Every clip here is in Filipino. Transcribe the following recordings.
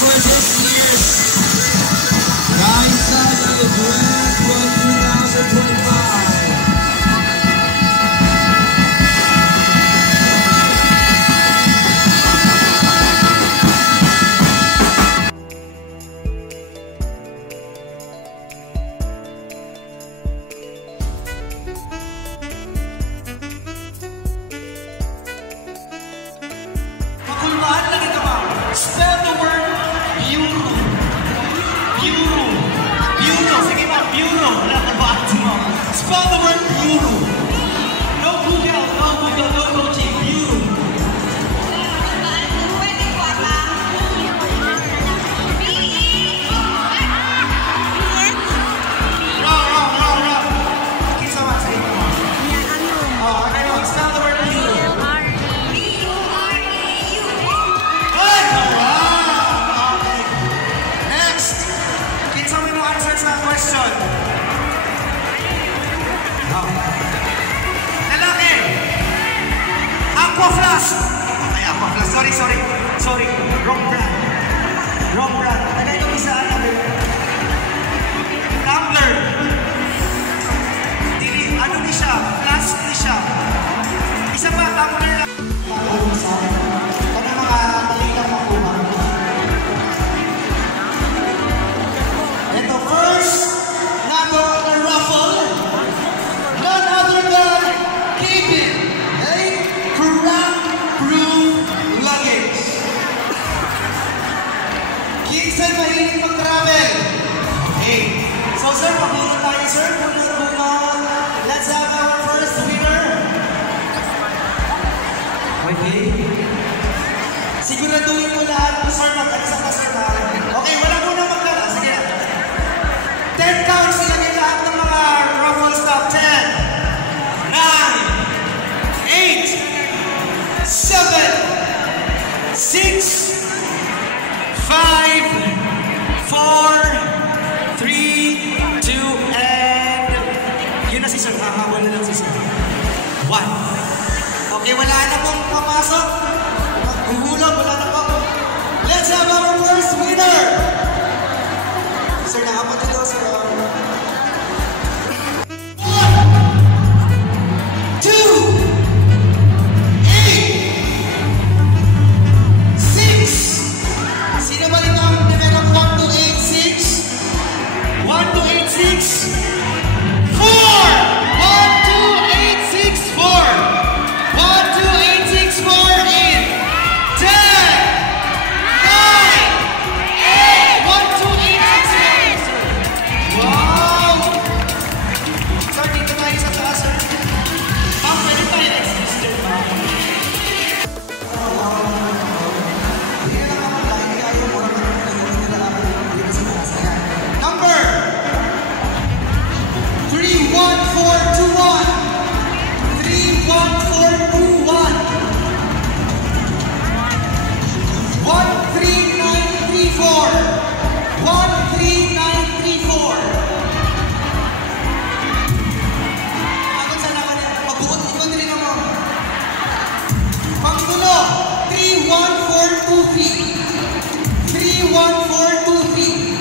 for this year's Kainsaga Grand Prix 2025. Spell the word bureau. Bureau. Bureau. Sige ba? Bureau. Wala ka ba? Spell the word bureau. No Google. No Google. No coaching. Bureau. Wrong. Kinsa man sa ito. Oh, okay no. Spell the word bureau. Question. Lalaki. Aquaflash. Ay, Aquaflash. Sorry. Wrong brand. Tagay ito isa natin. Tumbler. Ano ni siya? Flash ni siya. Isa pa, tumbler lang. Ano mga taligang makuha? First, number on the raffle, none other than Kevin, crack-proof luggage. Kinsan mahilig mag-travel. Okay. So sir, pabulong tayo sir. Bunot. Let's have our first winner. Okay. Siguraduhin mo lahat. Sir, mag-alisa ka sir. Okay, wala muna magkala. Sige. 10 counts ilagay lahat ng mga raffle stop. 10, 9, 8, 7, 6, 5, 4, 3, 2, and yun na si sir. Hahabol na lang si sir. 1. Okay, wala na pong papasok. Maghuhulog, wala na po. Let's have our first winner. Sir, nakapot ito, sir. 1, 2, 8, 6. Sino ba rin ang develop 1, 2, 8, 6? 1, 2, 8, 6. 4! 1, 2, 8, 6, 4. 1, 2, 8, 6, 4 in 10, 9, 8, 1, 2, 8, 6, 4. Wow! Sir, dito tayo sa taas, sir. Ma'am, pwede tayo next sister, ma'am. Hindi na naman dahil kayo mo naman dito sa taas. Number 31421. 31421. 13934. 13934. Ako sa naman yan. Pagbuot ito din naman. Pangtulo. 31423. 31423.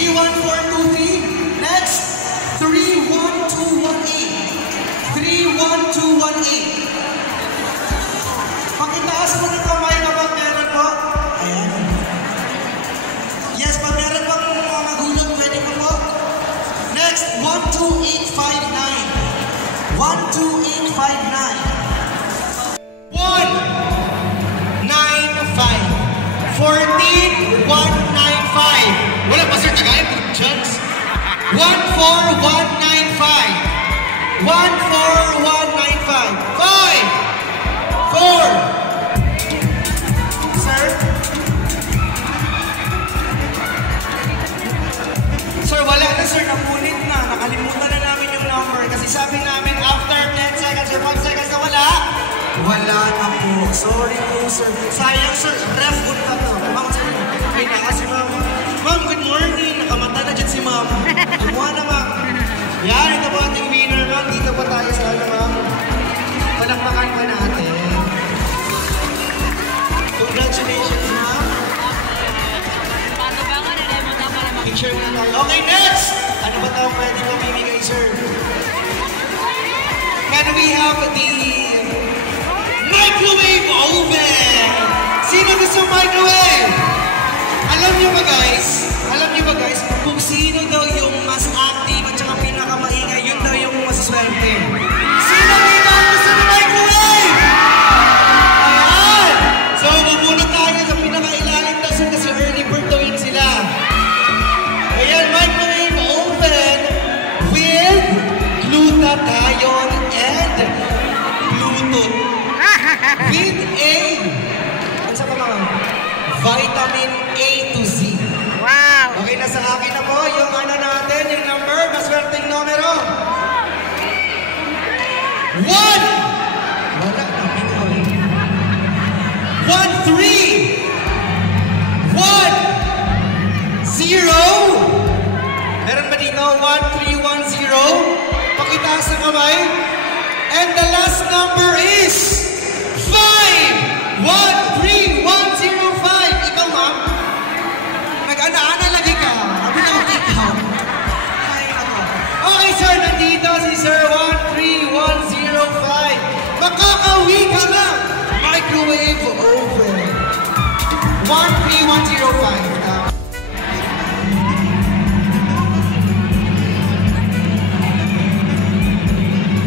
31423. Next. 31218. 31218. Pakitaas mo ng kamay kapag meron po. Ayan. Yes, pag meron po mga magulog, pwede po po. Next, 12859. 12859. 195. 14195. Wala pa sir, tagayin po. Chance. 14195. 14195. 5, 4. Sir? Sir, wala na sir. Napunit na. Nakalimutan na namin yung number. Kasi sabi namin after 10 seconds or 5 seconds na wala. Wala na po. Sorry po sir. Sayang sir. Ref good na to. Ma'am sir. Ay na kasi ma'am. Ma'am, good morning. Nakamata na dyan si ma'am. Kumuha na ma'am. Yan, ito po ating winner ma'am. Dito po tayo sa ano ma'am. Palakpakan pa natin. Picture muna tayo. Okay, next! Ano ba ito pwede mamimigay, sir? Can we have the microwave oven? Sino gusto microwave? Alam niyo ba guys, kung sino daw yung mas active at saka pinakamaingay, yun daw yung masaswerte. Sino dito ang gusto ng microwave? Ayan! So, mabunod tayo sa pinakailalim daw sir kasi early bird daw yun sila. Ayan, microwave oven with glutathione and Bluetooth. With a, ano sa mga? Vitamin A to Z. Wow! Okay, nasa akin na po yung ano natin, yung number, maswerteng numero. 1! Wala, napinoy. 1, 3! 1! 0! Meron ba dito? 1, 3, 1, 0? Pakitaas na kamay. And the last number is 5! 1, 3, 1, 0, 5! Ikaw, ma'am? Nag-ana-ana lagi ka. Sabi na ako ikaw. Ay, ako. Okay, sir. Nandito si Sir 13105. Makakauwi ka na. Microwave oven. 13105.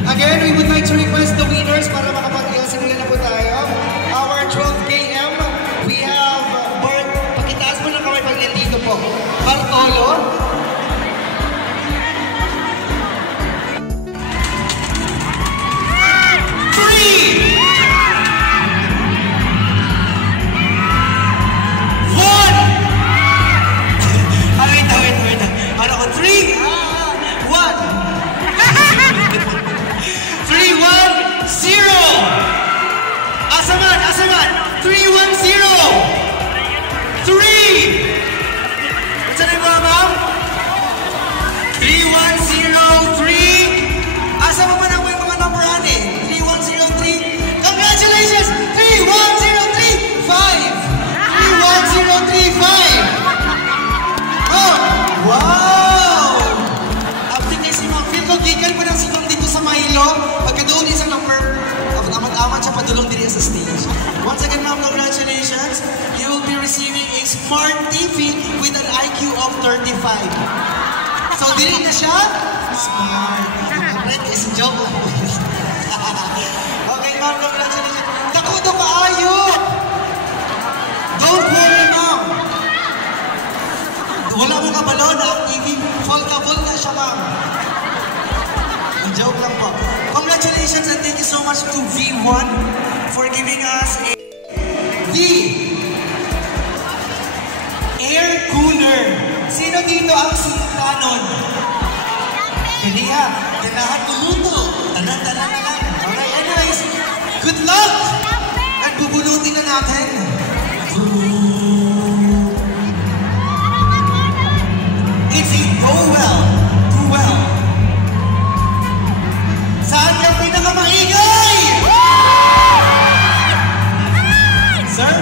Again, we would like to request the winners para makapag-simulan na po tayo. Our 12 km, we have Bart. Pakitaas mo na kamay pag nandito po. Bartolo. Once again, ma'am, congratulations. You will be receiving a smart TV with an IQ of 35. So, dili na siya? Smart. Right? Is joke. Okay, ma'am, congratulations. Nakudo ka ayo! Don't worry, ma'am. Wala mo kabalo na ang TV. Full na siya, ma'am. Joke lang po. Congratulations and thank you so much to V1 for giving us the air cooler. Sino dito ang sultanon? Hindi ha. Kailangan tumuto. Tanan-tanan na lang. Okay, anyways. Good luck! At bubunutin na natin. It's a Powell. Saan ka pinakamaingay? Sir?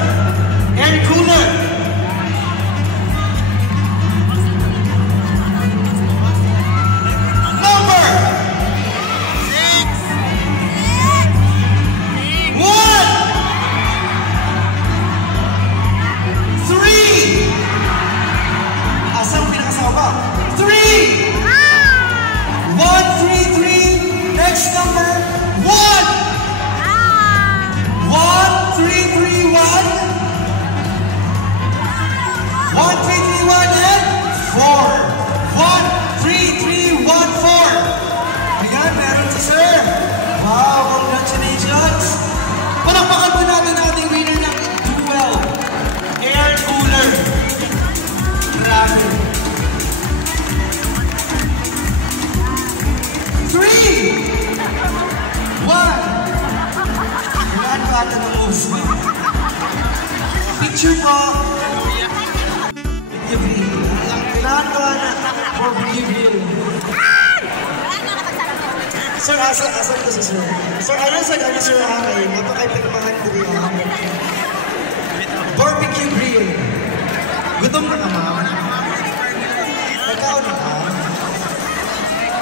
Air cooler. Number 6. 1. 3. Asang pinakasawa ba? 3. 1, 3, 3. Next number 1. 1, 3, 3, 1. 1, 3, 3, 1 and 4. 1, 3, 3, 1, 4. Ayan, meron si sir. Wow, congratulations. Palakpakan po natin ang ating winner ng Duel Air Cooler. Grabe. 3, 1. Kailangan ko ata ng moves. Picture po. Kailangan ko ata for review. Sir, asan ko si sir? Sir, ano sa gano'n sir akay? Napakaipimahan ko yan. Barbecue grill. Gutom na ka, ma'am.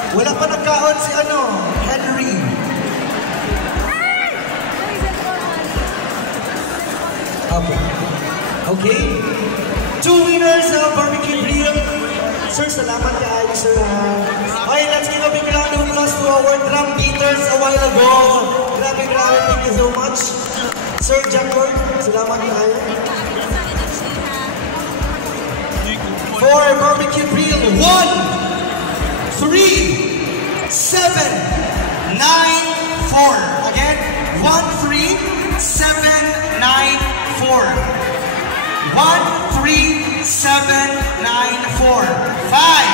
Wala pa nagkaon si Henry. Okay. 2 winners of barbecue grill. Sir, salamat kaayo, sir. Okay, let's give a big round of applause to our drum beaters a while ago. Grabe, thank you so much. Sir Jacob, salamat kaayo. For barbecue grill, 1, 3, 7, 9, 4. Again, 1, 3, 7, 9, 4. 1, 3, 7, 9, 4. 5,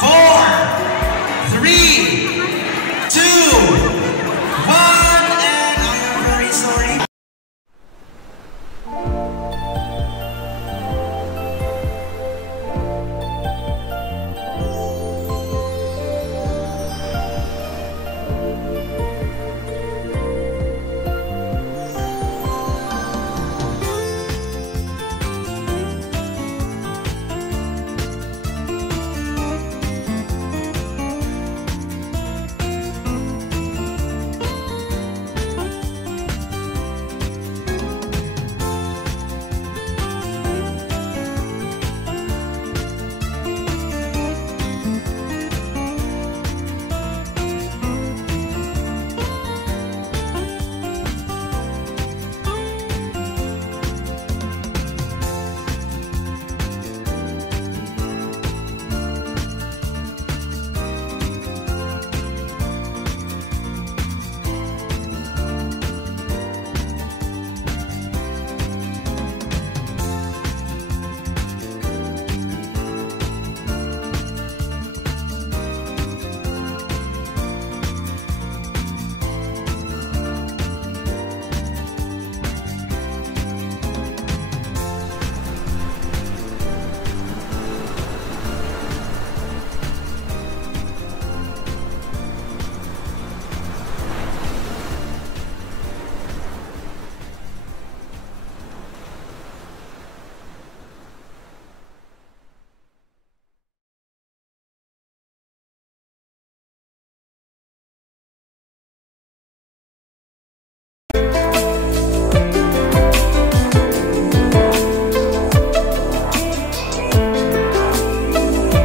4, 3,